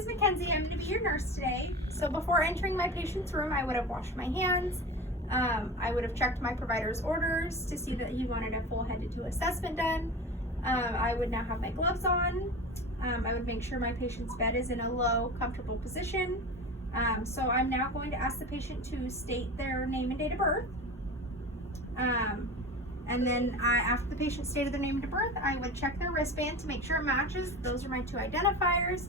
is Mackenzie. I'm going to be your nurse today. So before entering my patient's room, I would have washed my hands. I would have checked my provider's orders to see that he wanted a full head to toe assessment done. I would now have my gloves on. I would make sure my patient's bed is in a low, comfortable position. So I'm now going to ask the patient to state their name and date of birth. And then after the patient stated their name and birth, I would check their wristband to make sure it matches. Those are my two identifiers.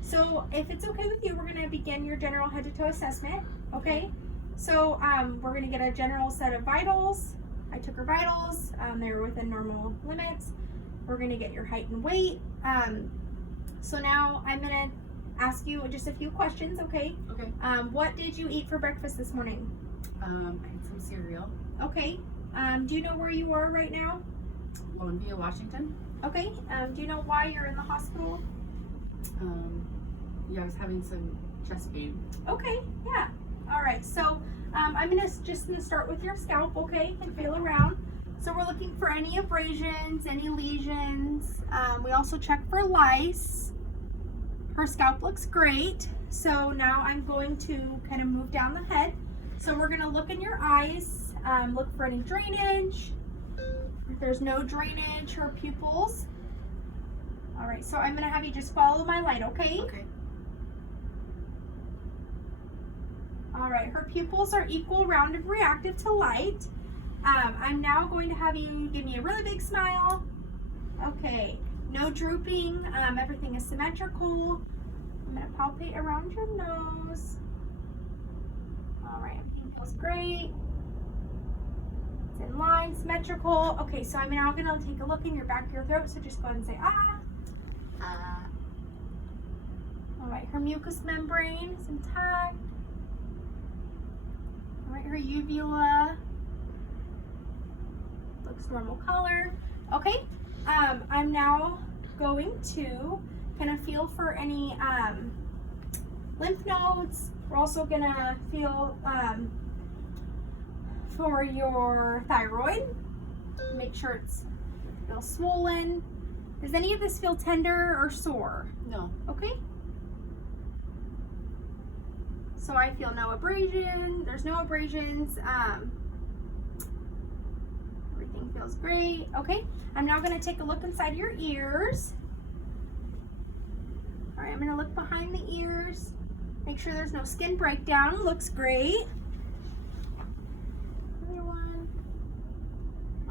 So if it's okay with you, we're going to begin your general head to toe assessment. Okay. So we're going to get a general set of vitals. I took her vitals. They're within normal limits. We're going to get your height and weight. So now I'm going to ask you just a few questions. Okay. Okay. What did you eat for breakfast this morning? I had some cereal. Okay. Do you know where you are right now? Loneview, Washington. Okay. Do you know why you're in the hospital? Yeah, I was having some chest pain. Okay. Yeah. All right. So I'm just gonna start with your scalp, okay, and feel around. So we're looking for any abrasions, any lesions. We also check for lice. Her scalp looks great. So now I'm going to kind of move down the head. So we're gonna look in your eyes, look for any drainage. If there's no drainage, her pupils. All right, so I'm gonna have you just follow my light, okay? Okay. All right, her pupils are equal, rounded, reactive to light. I'm now going to have you give me a really big smile. Okay, no drooping, everything is symmetrical. I'm gonna palpate around your nose. All right, everything feels great. It's in line, symmetrical. Okay, so I'm now gonna take a look in your back of your throat, so just go ahead and say ah. All right, her mucous membrane is intact. All right, her uvula looks normal color. Okay, I'm now going to kind of feel for any lymph nodes. We're also gonna feel for your thyroid. Make sure it's feels swollen. Does any of this feel tender or sore? No. Okay. So I feel no abrasion. There's no abrasions. Everything feels great. Okay. I'm now going to take a look inside your ears. All right. I'm going to look behind the ears. Make sure there's no skin breakdown. Looks great. Other one.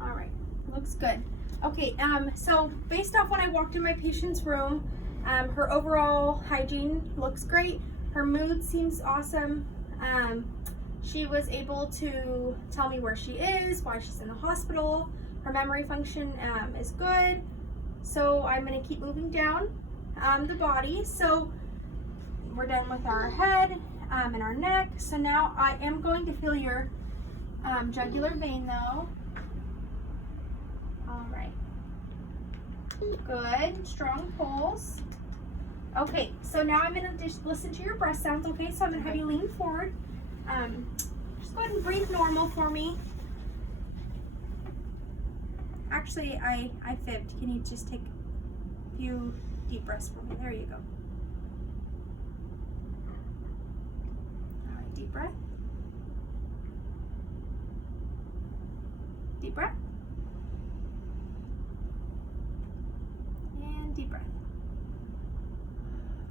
All right. Looks good. Okay. So based off when I walked in my patient's room, her overall hygiene looks great. Her mood seems awesome. She was able to tell me where she is, why she's in the hospital. Her memory function is good. So I'm going to keep moving down the body. So we're done with our head and our neck. So now I am going to feel your jugular vein though. All right. Good. Strong pulse. Okay, so now I'm going to just listen to your breath sounds, okay? So I'm going to have you lean forward. Just go ahead and breathe normal for me. Actually, I fibbed. Can you just take a few deep breaths for me? There you go. All right, deep breath. Deep breath. And deep breath.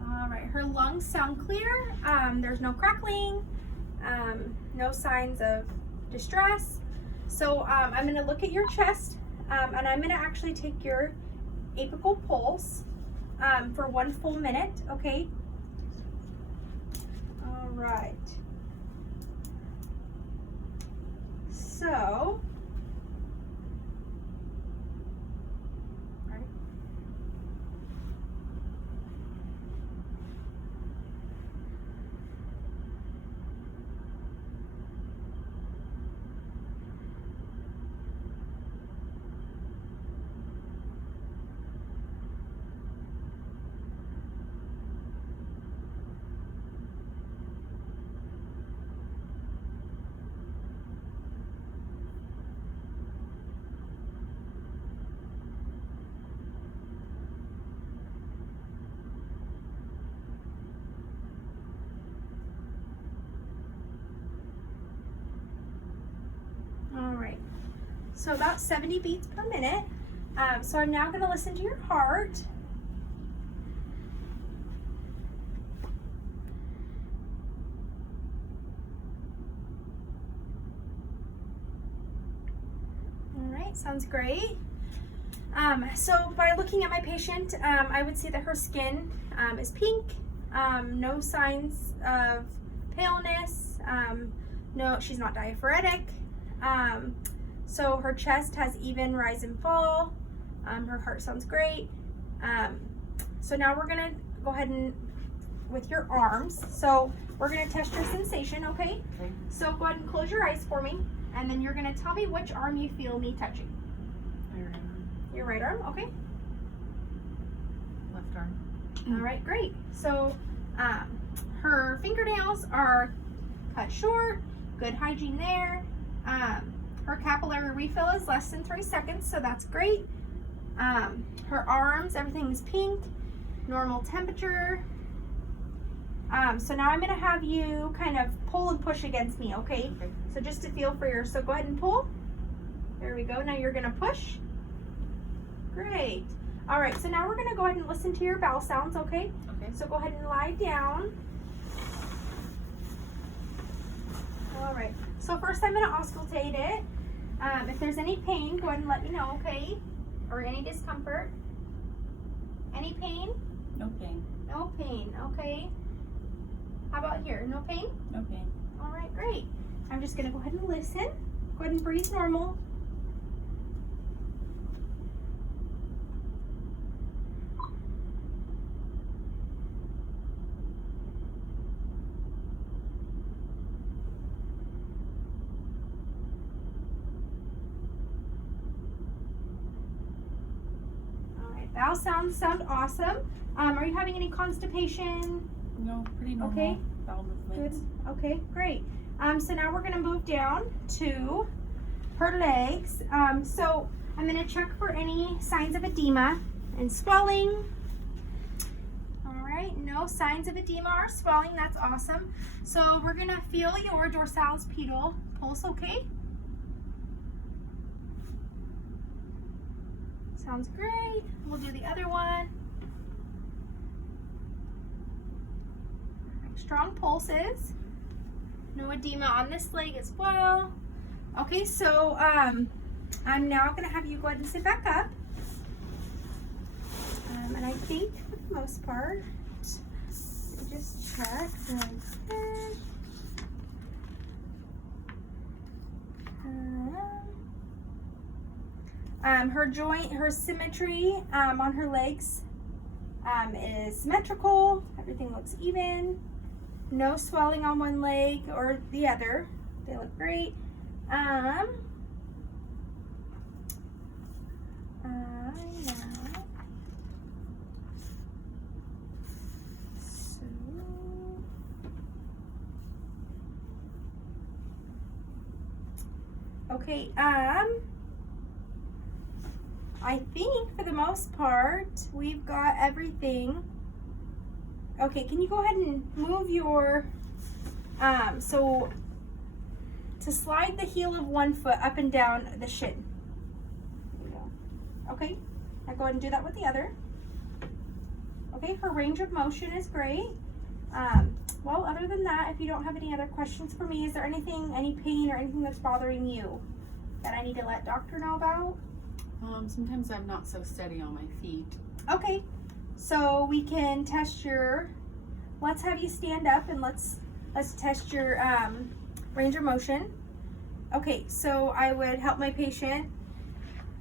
All right, her lungs sound clear. There's no crackling, no signs of distress. So I'm going to look at your chest, and I'm going to actually take your apical pulse for 1 full minute, okay? All right. So, so about 70 beats per minute. So I'm now going to listen to your heart. All right, sounds great. So by looking at my patient, I would say that her skin is pink, no signs of paleness, no, she's not diaphoretic. So her chest has even rise and fall. Her heart sounds great. So now we're gonna go ahead and with your arms. So we're gonna test your sensation, okay? Okay. So go ahead and close your eyes for me, and then you're gonna tell me which arm you feel me touching. Your right arm, okay? Left arm. All right, great. So her fingernails are cut short, good hygiene there. Her capillary refill is less than 3 seconds, so that's great. Her arms, everything's pink, normal temperature. So now I'm gonna have you kind of pull and push against me, okay? Okay. So just to feel for your, so go ahead and pull. There we go, now you're gonna push. Great. All right, so now we're gonna go ahead and listen to your bowel sounds, okay? Okay. So go ahead and lie down. All right, so first I'm gonna auscultate it. If there's any pain, go ahead and let me know, okay? Or any discomfort. Any pain? No pain. No pain, okay. How about here, no pain? No pain. All right, great. I'm just gonna go ahead and listen. Go ahead and breathe normal. Bowel sounds sound awesome. Are you having any constipation? No, pretty normal. Okay. Bowel movements. Good. Okay, great. So now we're gonna move down to her legs. So I'm gonna check for any signs of edema and swelling. All right, no signs of edema or swelling. That's awesome. So we're gonna feel your dorsalis pedal pulse. Okay. Sounds great. We'll do the other one. Strong pulses. No edema on this leg as well. Okay, so I'm now gonna have you go ahead and sit back up. And I think for the most part, let me just check like this. Her joint, her symmetry on her legs is symmetrical. Everything looks even. No swelling on one leg or the other. They look great. Now. So. Okay. I think for the most part, we've got everything. Okay, can you go ahead and move your, so to slide the heel of one foot up and down the shin. There we go. Okay, now go ahead and do that with the other. Okay, her range of motion is great. Well, other than that, if you don't have any other questions for me, is there anything, any pain or anything that's bothering you that I need to let doctor know about? Sometimes I'm not so steady on my feet. Okay, so we can test your, let's have you stand up and let's test your range of motion. Okay, so I would help my patient.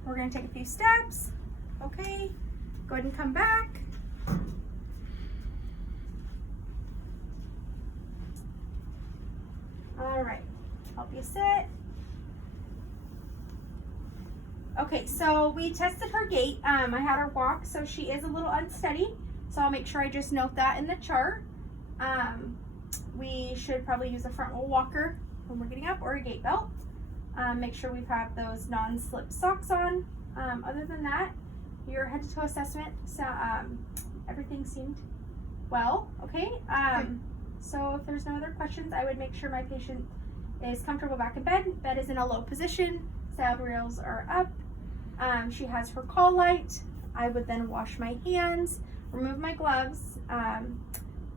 We're gonna take a few steps. Okay, go ahead and come back. All right, help you sit. Okay, so we tested her gait. I had her walk, so she is a little unsteady. So I'll make sure I just note that in the chart. We should probably use a frontal walker when we're getting up or a gait belt. Make sure we have those non-slip socks on. Other than that, your head to toe assessment, so everything seemed well, okay? So if there's no other questions, I would make sure my patient is comfortable back in bed. Bed is in a low position, Stab rails are up. She has her call light. I would then wash my hands, remove my gloves. And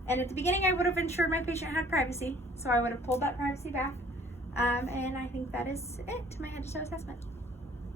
at the beginning, I would have ensured my patient had privacy. So I would have pulled that privacy back. And I think that is it, my head to toe assessment.